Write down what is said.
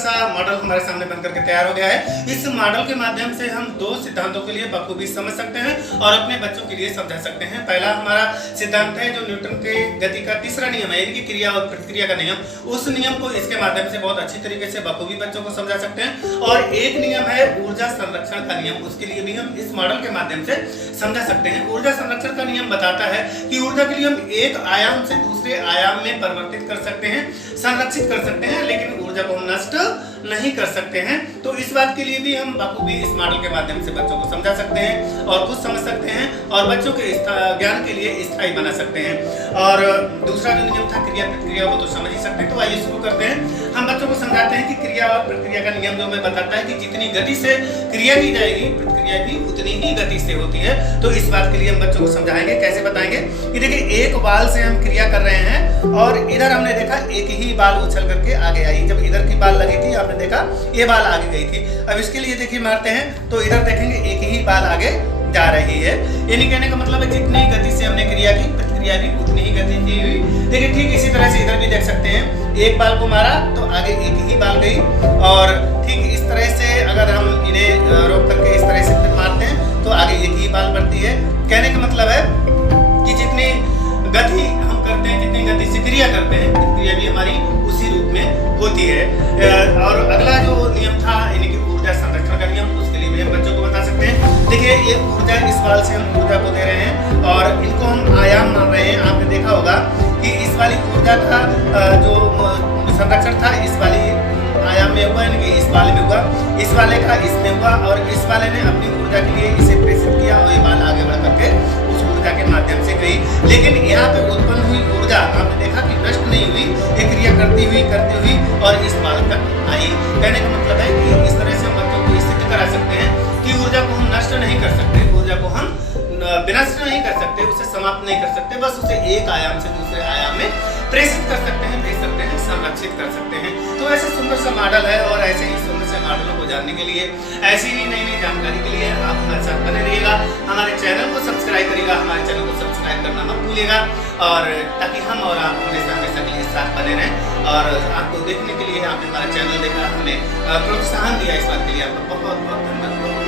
सा मॉडल हमारे सामने बनकर के तैयार हो गया है। इस मॉडल के माध्यम से हम दो सिद्धांतों के लिए बखूबी समझ सकते हैं और अपने बच्चों के लिए समझा सकते हैं। पहला हमारा सिद्धांत है जो न्यूटन के गति का तीसरा नियम है, यानी कि क्रिया और प्रतिक्रिया का नियम। उस नियम को इसके माध्यम से बहुत अच्छी तरीके से बखूबी बच्चों को समझा सकते हैं। और एक नियम है ऊर्जा संरक्षण का नियम, उसके लिए भी हम इस मॉडल के माध्यम से समझा सकते हैं। ऊर्जा संरक्षण का नियम बताता है कि ऊर्जा के लिए हम एक आयाम से दूसरे आयाम में परिवर्तित कर सकते हैं, संरक्षित कर सकते हैं, लेकिन ऊर्जा को हम नष्ट नहीं कर सकते हैं। तो इस बात के लिए भी हम बखूबी इस मॉडल के माध्यम से बच्चों को समझा सकते हैं और खुद समझ सकते हैं और बच्चों के ज्ञान के लिए स्थायी बना सकते हैं। और दूसरा जो नियम था क्रिया प्रतिक्रिया, वो तो समझ ही सकते हैं। तो आइए शुरू करते हैं। हम बच्चों को समझाते हैं कि क्रिया और प्रतिक्रिया का नियम जो हमें बताता है कि जितनी गति से क्रिया की जाएगी प्रतिक्रिया भी उतनी ही गति से होती है। तो इस बात के लिए हम बच्चों को समझाएंगे। कैसे बताएंगे कि देखिए, एक बाल से हम क्रिया कर रहे हैं और इधर हमने देखा एक ही बाल उछल करके आगे आई। जब इधर की बाल लगी थी आपने देखा ये बाल आगे गई थी। अब इसके लिए देखिए मारते हैं तो इधर देखेंगे एक ही बाल आगे जा रही है। यानी कहने का मतलब है जितनी गति से हमने क्रिया की प्रतिक्रिया भी उतनी ही गति की हुई। देखिए ठीक इसी तरह से इधर भी देख सकते हैं, एक बाल को मारा तो आगे एक ही बाल गई। और ठीक इस तरह से अगर हम इन्हें रोक करके इस तरह से फिर मारते हैं तो आगे एक ही बाल बढ़ती है। कहने का मतलब है कि जितनी गति हम करते हैं, जितनी गति से क्रिया करते हैं, प्रतिक्रिया भी हमारी उसी रूप में होती है। और अगला जो नियम था यानी कि ऊर्जा संरक्षण का नियम, उसके लिए भी हम बच्चों को बता सकते हैं। देखिए ये ऊर्जा, इस बाल से हम ऊर्जा को दे रहे हैं और इनको हम आयाम मान रहे हैं। आपने देखा होगा कि इस वाली ऊर्जा का जो संरक्षण था इस वाली आयाम में हुआ, यानी कि इस वाले में हुआ, इस वाले का इसमें हुआ और इस वाले ने अपनी ऊर्जा के लिए इसे प्रेषित किया और ये बाल आगे बढ़ करके उस ऊर्जा के माध्यम से गई। लेकिन यहाँ पे उत्पन्न हुई ऊर्जा आपने देखा कि नष्ट नहीं हुई, ये क्रिया करती हुई और इस बाल तक आई। कहने का मतलब है कि इस तरह से हम बच्चों को सिद्ध करा सकते हैं कि ऊर्जा को हम नष्ट नहीं कर सकते, ऊर्जा को हम विनष्ट नहीं कर सकते, उसे समाप्त नहीं कर सकते, बस उसे एक आयाम से दूसरे आयाम में प्रेषित कर सकते हैं, भेज सकते हैं, संरक्षित कर सकते हैं। तो ऐसे सुंदर सा मॉडल है और ऐसे ही सुंदर से मॉडलों को जानने के लिए, ऐसी ही नई नई जानकारी के लिए आप हमारे साथ बने रहिएगा। हमारे चैनल को सब्सक्राइब करिएगा, हमारे चैनल को सब्सक्राइब करना मत भूलिएगा, और ताकि हम और आप हमेशा हमेशा के लिए साथ बने रहें। और आपको देखने के लिए आपने हमारा चैनल देखा, हमें प्रोत्साहन दिया, इस बात के लिए आपका बहुत बहुत धन्यवाद।